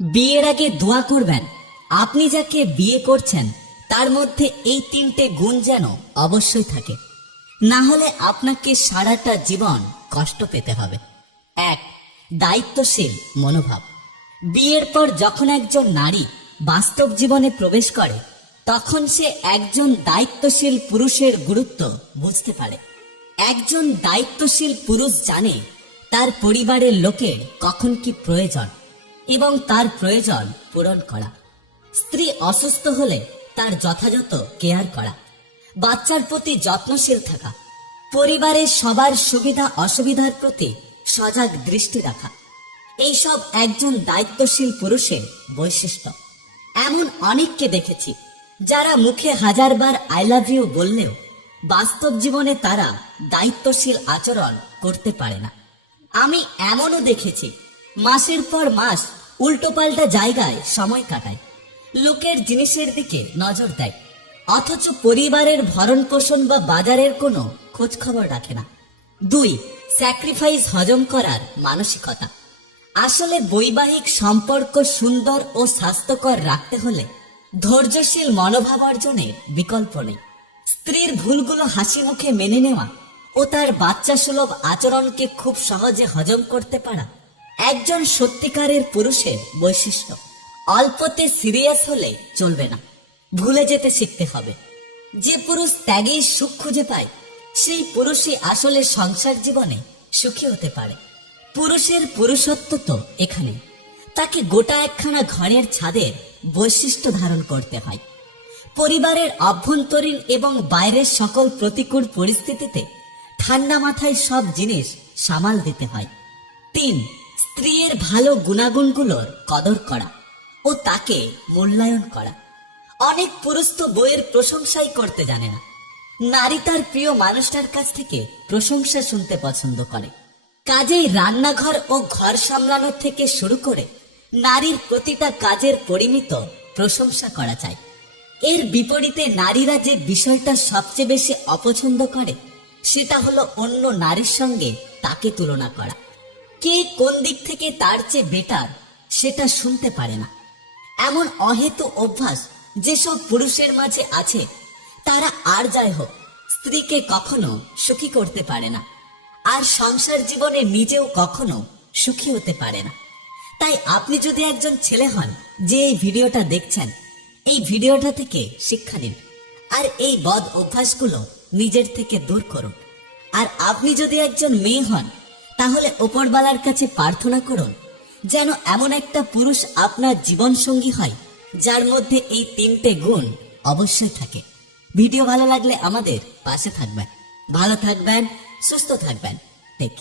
বিয়ের আগে দোয়া করবেন। আপনি যাকে বিয়ে করছেন, তার মধ্যে এই তিনটে গুণ যেন অবশ্যই থাকে। না হলে আপনাকে সারাটা জীবন কষ্ট পেতে হবে। এক, দায়িত্বশীল মনোভাব। বিয়ের পর যখন একজন নারী বাস্তব জীবনে প্রবেশ করে, তখন সে একজন দায়িত্বশীল পুরুষের গুরুত্ব বুঝতে পারে। একজন দায়িত্বশীল পুরুষ জানে তার পরিবারের লোকের কখন কি প্রয়োজন। এবং তার প্রয়োজন পূরণ করা। স্ত্রী অসুস্থ হলে তার যথাযথ কেয়ার করা। বাচ্চার প্রতি যত্নশীল থাকা। পরিবারের সবার সুবিধা অসুবিধার প্রতি সজাগ দৃষ্টি রাখা। এইসব একজন দায়িত্বশীল পুরুষের বৈশিষ্ট্য। এমন অনেককে দেখেছি যারা মুখে হাজারবার আই লাভ ইউ বললেও বাস্তব জীবনে তারা দায়িত্বশীল আচরণ করতে পারে না। আমি এমনও দেখেছি, মাসের পর মাস উল্টোপাল্টা জায়গায় সময় কাটায়। লোকের জিনিসের দিকে নজর দেয়। অথচ পরিবারের ভরণ পোষণ বা বাজারের কোনো খোঁজ খবর রাখে না। দুই স্যাক্রিফাইস হজম করার মানসিকতা। আসলে বৈবাহিক সম্পর্ক সুন্দর ও স্বাস্থ্যকর রাখতে হলে ধৈর্যশীল মনোভাব অর্জনের বিকল্প নেই। স্ত্রীর ভুলগুলো হাসি মুখে মেনে নেওয়া ও তার বাচ্চা সুলভ আচরণকে খুব সহজে হজম করতে পারা একজন সত্যিকারের পুরুষের বৈশিষ্ট্য। অল্পতে সিরিয়াস হলে চলবে না। ভুলে যেতে শিখতে হবে। যে পুরুষ ত্যাগেই সুখ খুঁজে পায়, সেই পুরুষই আসলে সংসার জীবনে সুখী হতে পারে। পুরুষের পুরুষত্ব তো এখানে। তাকে গোটা একখানা ঘরের ছাদের বৈশিষ্ট্য ধারণ করতে হয়। পরিবারের অভ্যন্তরীণ এবং বাইরের সকল প্রতিকূল পরিস্থিতিতে ঠান্ডা মাথায় সব জিনিস সামাল দিতে হয়। তিন স্ত্রীর ভালো গুণাগুণগুলোর কদর করা ও তাকে মূল্যায়ন করা। অনেক পুরুষ তো বইয়ের প্রশংসাই করতে জানে না। নারী তার প্রিয় মানুষটার কাছ থেকে প্রশংসা শুনতে পছন্দ করে। কাজেই রান্নাঘর ও ঘর সামলানোর থেকে শুরু করে নারীর প্রতিটা কাজের পরিমিত প্রশংসা করা চাই এর বিপরীতে নারীরা যে বিষয়টা সবচেয়ে বেশি অপছন্দ করে, সেটা হলো অন্য নারীর সঙ্গে তাকে তুলনা করা। কে কোন দিক থেকে তার চেয়ে বেটার সেটা শুনতে পারে না। এমন অহেতু অভ্যাস যেসব পুরুষের মাঝে আছে, তারা আর যাই হোক, স্ত্রীকে কখনো সুখী করতে পারে না। আর সংসার জীবনে নিজেও কখনো সুখী হতে পারে না। তাই আপনি যদি একজন ছেলে হন, যে এই ভিডিওটা দেখছেন, এই ভিডিওটা থেকে শিক্ষা নিন। আর এই বদ অভ্যাসগুলো নিজের থেকে দূর করুন। আর আপনি যদি একজন মেয়ে হন তাহলে ওপরবালার কাছে প্রার্থনা করুন, যেন এমন একটা পুরুষ আপনার জীবন সঙ্গী হয়, যার মধ্যে এই তিনটে গুণ অবশ্যই থাকে। ভিডিও ভালো লাগলে আমাদের পাশে থাকবেন। ভালো থাকবেন, সুস্থ থাকবেন। কেয়ার